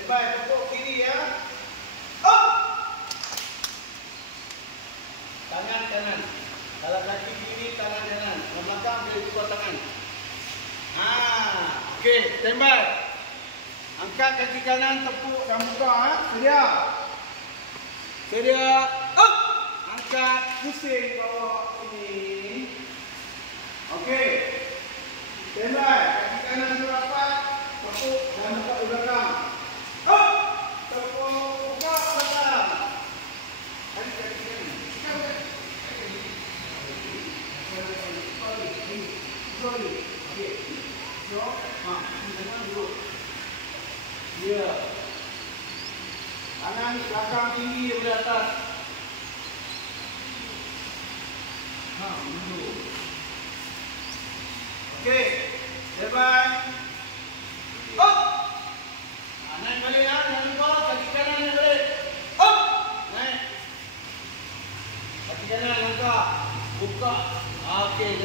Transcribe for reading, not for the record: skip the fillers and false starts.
Standby, tepuk kiri ya. Up. Tangan kanan. Kalau kaki kiri, tangan kanan. Yang belakang boleh tukar tangan. Okey, standby. Angkat kaki kanan, tepuk dan buka. Sedia. Sedia. Up. Angkat, pusing bawah ini. Okey. Standby. Kaki kanan rapat, tepuk dan buka di belakang. Up. Tepuk, buka belakang. Kaki kanan. Sorry. Okey. Stop. Tangan dulu. Ya. Tangan belakang tinggi dari atas. Dulu. Okey. Standby. Up. Naik balik ya. Jangan lupa kaki kanan naik balik. Up. Naik. Kaki kanan angkat. Buka. Okey.